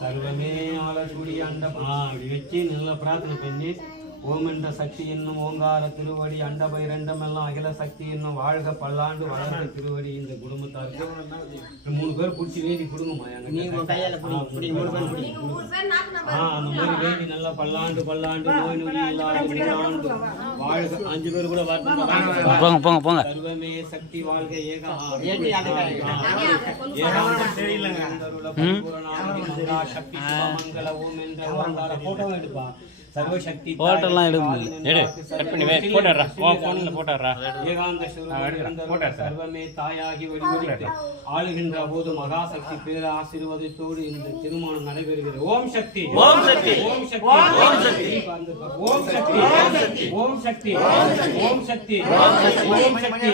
சர்வமே ஆளக்கூடிய அண்டம் அப்படி வச்சு நல்லா பிரார்த்தனை பண்ணி ஓம் என்ற சக்தி என்னும் ஓங்கார திருவடி அண்டபை ரெண்டம் எல்லாம் அகில சக்தி என்னும் வாழ்க பல்லாண்டு வளர்ந்த திருவடி இந்த குடும்பத்தாருக்கு 3 பேர் பிடிச்சி வேண்டி கொடுங்கம்மா அந்த மாதிரி வேண்டி நல்லா பல்லாண்டு பல்லாண்டு நோய் நொடி இல்லாத வாழ்க 5 பேர் கூட போங்க சர்வமே சக்தி வாழ்க சக்தி மங்கள ஓம் என்ற ஓங்கார போட்டோ எடுப்பா சர்வசக்தி போட்டோலாம் சர்வமே தாயாகி வழிபட்டு ஆளுகின்ற போது மகாசக்தி பேர ஆசீர்வாதத்தோடு இந்த திருமணம் நடைபெறுகிறது ஓம் சக்தி ஓம் சக்தி ஓம் சக்தி ஓம் சக்தி ஓம் சக்தி ஓம் சக்தி ஓம் சக்தி ஓம் சக்தி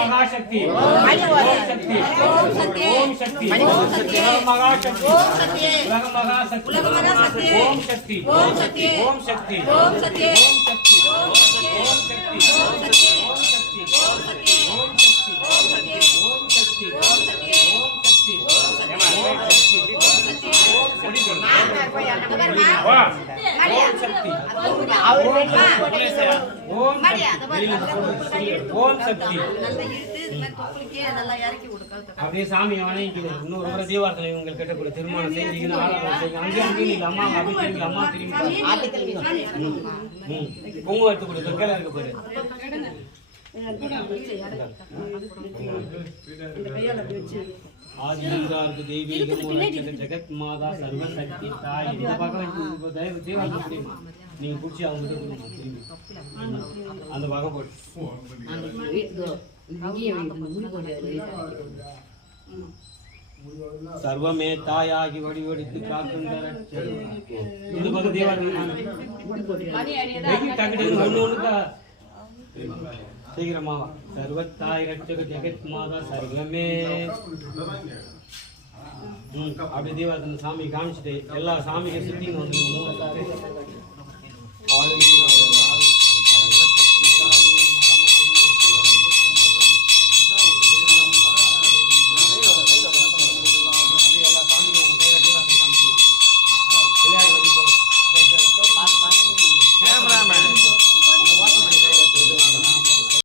மகாசக்தி ஓம் சக்தி ஓம் சக்தி மகாசக்தி மகாசக்தி ஓம் சக்தி ஓம் சக்தி ஓம் சக்தி ஓம் சக்தி ஓம் சக்தி ஓம் சக்தி ஓம் சக்தி ஓம் சக்தி ஓம் சக்தி ஓம் சக்தி ஓம் சக்தி ஓம் சக்தி ஓம் சக்தி ஓம் சக்தி ஓம் சக்தி அப்படியே சாமி வணங்கிக்கிறேன் இன்னொரு முறை தீபாவளி உங்களுக்கு கிட்ட திருமணம் செஞ்சீங்கன்னா அம்மா அம்மா பொங்கு எடுத்து கொடு தொக்கையில இருக்க போது ஆதிலிங்கார்க்கு தெய்வீகம் ஜெகத் மாதா சர்வசக்தி தாய் இந்த பக்கம் தீபாவளி நீங்க பிடிச்சி அவங்க அந்த பக்கம் போட்டு சர்வமே தாயாகி வடிவடித்து காக்கின்ற இந்த பக்கம் தீபாவளி ஒண்ணுக்கா சீக்கிரமா சர்வத்தாய் ரட்சக ஜெகத் மாதா சர்வமே அப்படி தீபாவளி சாமி காமிச்சுட்டு எல்லா சாமிக்கு சுத்தி வந்து